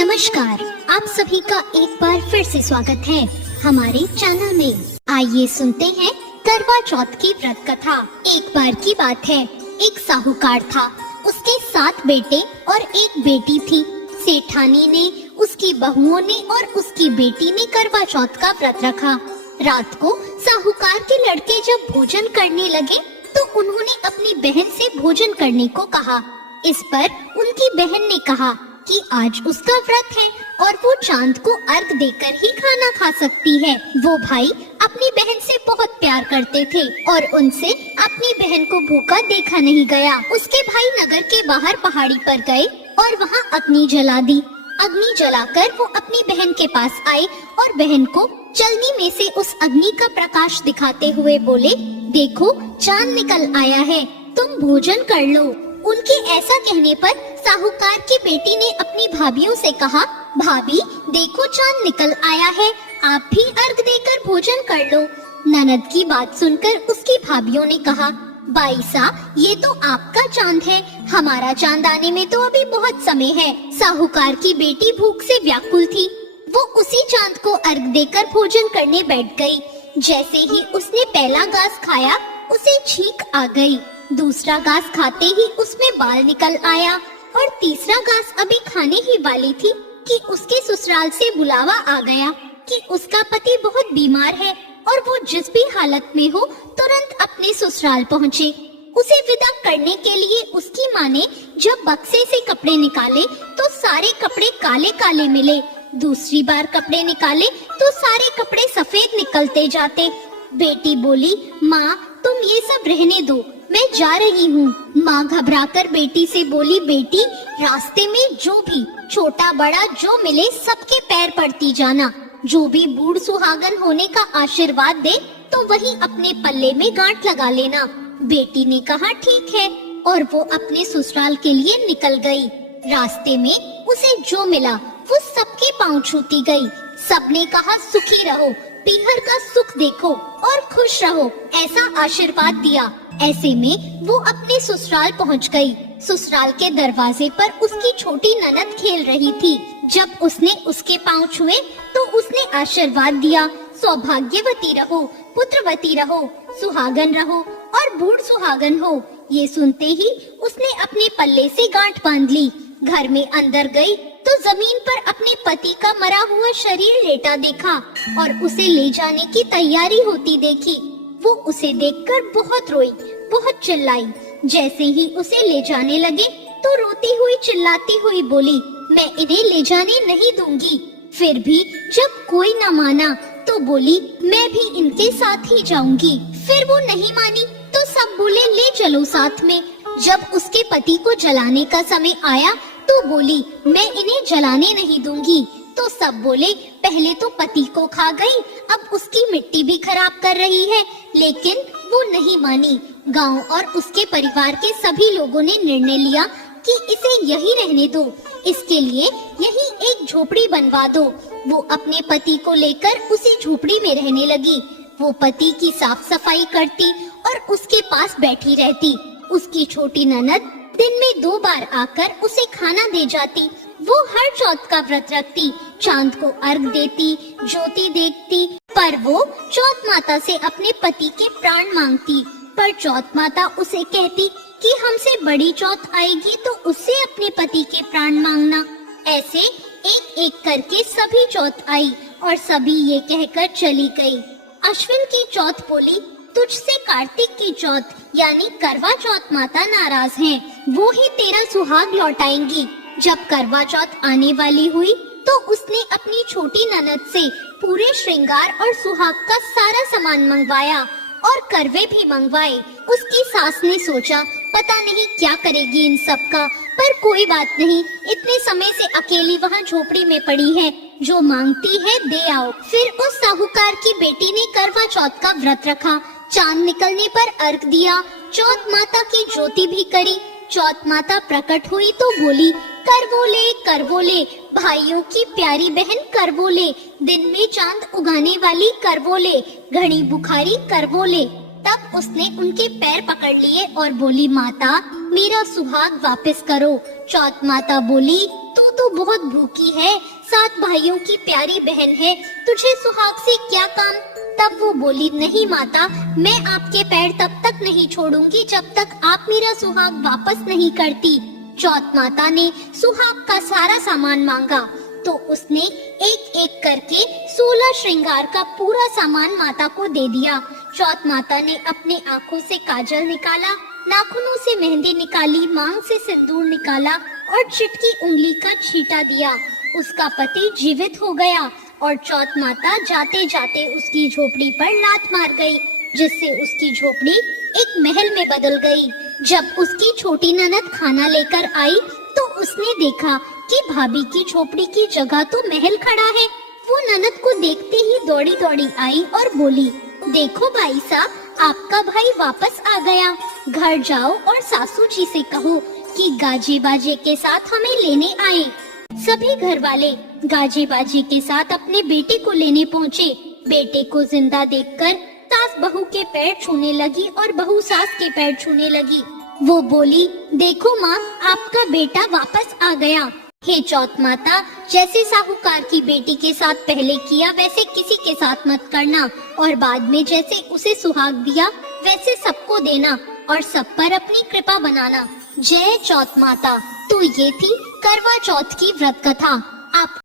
नमस्कार, आप सभी का एक बार फिर से स्वागत है हमारे चैनल में। आइए सुनते हैं करवा चौथ की व्रत कथा। एक बार की बात है, एक साहूकार था, उसके 7 बेटे और एक बेटी थी। सेठानी ने, उसकी बहुओं ने और उसकी बेटी ने करवा चौथ का व्रत रखा। रात को साहूकार के लड़के जब भोजन करने लगे तो उन्होंने अपनी बहन से भोजन करने को कहा। इस पर उनकी बहन ने कहा कि आज उसका व्रत है और वो चांद को अर्घ देकर ही खाना खा सकती है। वो भाई अपनी बहन से बहुत प्यार करते थे और उनसे अपनी बहन को भूखा देखा नहीं गया। उसके भाई नगर के बाहर पहाड़ी पर गए और वहाँ अग्नि जला दी। अग्नि जलाकर वो अपनी बहन के पास आए और बहन को जल्दी में से उस अग्नि का प्रकाश दिखाते हुए बोले, देखो चांद निकल आया है, तुम भोजन कर लो। उनके ऐसा कहने पर साहूकार की बेटी ने अपनी भाभियों से कहा, भाभी देखो चांद निकल आया है, आप भी अर्घ देकर भोजन कर लो। ननद की बात सुनकर उसकी भाभियों ने कहा, बाईसा ये तो आपका चांद है, हमारा चांद आने में तो अभी बहुत समय है। साहूकार की बेटी भूख से व्याकुल थी। वो उसी चांद को अर्घ देकर भोजन करने बैठ गई। जैसे ही उसने पहला घास खाया उसे छींक आ गई। दूसरा घास खाते ही उसमें बाल निकल आया और तीसरा घास अभी खाने ही वाली थी कि उसके ससुराल से बुलावा आ गया कि उसका पति बहुत बीमार है और वो जिस भी हालत में हो तुरंत अपने ससुराल पहुँचे। उसे विदा करने के लिए उसकी माँ ने जब बक्से से कपड़े निकाले तो सारे कपड़े काले काले मिले। दूसरी बार कपड़े निकाले तो सारे कपड़े सफेद निकलते जाते। बेटी बोली, माँ तुम ये सब रहने दो, मैं जा रही हूँ। माँ घबराकर बेटी से बोली, बेटी रास्ते में जो भी छोटा बड़ा जो मिले सबके पैर पड़ती जाना। जो भी बूढ़ सुहागन होने का आशीर्वाद दे तो वही अपने पल्ले में गांठ लगा लेना। बेटी ने कहा ठीक है और वो अपने ससुराल के लिए निकल गई। रास्ते में उसे जो मिला वो सबके पांव छूती गई। सबने कहा सुखी रहो, पीहर का सुख देखो और खुश रहो, ऐसा आशीर्वाद दिया। ऐसे में वो अपने ससुराल पहुंच गई। ससुराल के दरवाजे पर उसकी छोटी ननद खेल रही थी। जब उसने उसके पांव छुए तो उसने आशीर्वाद दिया, सौभाग्यवती रहो, पुत्रवती रहो, सुहागन रहो और बूढ़ सुहागन हो। ये सुनते ही उसने अपने पल्ले से गांठ बांध ली। घर में अंदर गई तो जमीन पर अपने पति का मरा हुआ शरीर लेटा देखा और उसे ले जाने की तैयारी होती देखी। वो उसे देखकर बहुत रोई, बहुत चिल्लाई। जैसे ही उसे ले जाने लगे तो रोती हुई चिल्लाती हुई बोली, मैं इन्हें ले जाने नहीं दूंगी। फिर भी जब कोई न माना तो बोली, मैं भी इनके साथ ही जाऊंगी। फिर वो नहीं मानी तो सब बोले, ले चलो साथ में। जब उसके पति को जलाने का समय आया तो बोली, मैं इन्हें जलाने नहीं दूंगी। तो सब बोले, पहले तो पति को खा गई, अब उसकी मिट्टी भी खराब कर रही है। लेकिन वो नहीं मानी। गांव और उसके परिवार के सभी लोगों ने निर्णय लिया कि इसे यही रहने दो, इसके लिए यही एक झोपड़ी बनवा दो। वो अपने पति को लेकर उसी झोपड़ी में रहने लगी। वो पति की साफ सफाई करती और उसके पास बैठी रहती। उसकी छोटी ननद दिन में 2 बार आकर उसे खाना दे जाती। वो हर चौथ का व्रत रखती, चांद को अर्घ देती, ज्योति देखती, पर वो चौथ माता से अपने पति के प्राण मांगती। पर चौथ माता उसे कहती कि हमसे बड़ी चौथ आएगी तो उससे अपने पति के प्राण मांगना। ऐसे एक एक करके सभी चौथ आई और सभी ये कहकर चली गई। अश्विन की चौथ बोली, तुझसे कार्तिक की चौथ यानी करवा चौथ माता नाराज हैं, वो ही तेरा सुहाग लौटाएंगी। जब करवा चौथ आने वाली हुई तो उसने अपनी छोटी ननद से पूरे श्रृंगार और सुहाग का सारा सामान मंगवाया और करवे भी मंगवाए। उसकी सास ने सोचा पता नहीं क्या करेगी इन सब का, पर कोई बात नहीं, इतने समय से अकेली वहाँ झोपड़ी में पड़ी है, जो मांगती है दे आओ। फिर उस साहूकार की बेटी ने करवा चौथ का व्रत रखा। चांद निकलने पर अर्घ दिया, चौथ माता की ज्योति भी करी। चौथ माता प्रकट हुई तो बोली, कर वो ले भाइयों की प्यारी बहन कर वो ले, दिन में चांद उगाने वाली कर वो ले, घड़ी बुखारी कर वो ले। तब उसने उनके पैर पकड़ लिए और बोली, माता मेरा सुहाग वापस करो। चौथ माता बोली, तू तो बहुत भूखी है, 7 भाइयों की प्यारी बहन है, तुझे सुहाग से क्या काम। तब वो बोली, नहीं माता, मैं आपके पैर तब तक नहीं छोड़ूंगी जब तक आप मेरा सुहाग वापस नहीं करती। चौथ माता ने सुहाग का सारा सामान मांगा तो उसने एक एक करके 16 श्रृंगार का पूरा सामान माता को दे दिया। चौथ माता ने अपने आँखों से काजल निकाला, नाखूनों से मेहंदी निकाली, मांग से सिंदूर निकाला और चिटकी उंगली का छींटा दिया। उसका पति जीवित हो गया और चौथ माता जाते जाते उसकी झोपड़ी पर लात मार गई, जिससे उसकी झोपड़ी एक महल में बदल गई। जब उसकी छोटी ननद खाना लेकर आई तो उसने देखा कि भाभी की झोपड़ी की जगह तो महल खड़ा है। वो ननद को देखते ही दौड़ी दौड़ी आई और बोली, देखो भाई साहब, आपका भाई वापस आ गया। घर जाओ और सासू जी से कहो कि गाजे बाजे के साथ हमें लेने आए। सभी घर वाले गाजे बाजे के साथ अपने बेटे को लेने पहुँचे। बेटे को जिंदा देखकर सास बहू के पैर छूने लगी और बहू सास के पैर छूने लगी। वो बोली, देखो माँ, आपका बेटा वापस आ गया। हे चौथ माता, जैसे साहूकार की बेटी के साथ पहले किया वैसे किसी के साथ मत करना, और बाद में जैसे उसे सुहाग दिया वैसे सबको देना और सब पर अपनी कृपा बनाना। जय चौथ माता। तो ये थी करवा चौथ की व्रत कथा। आप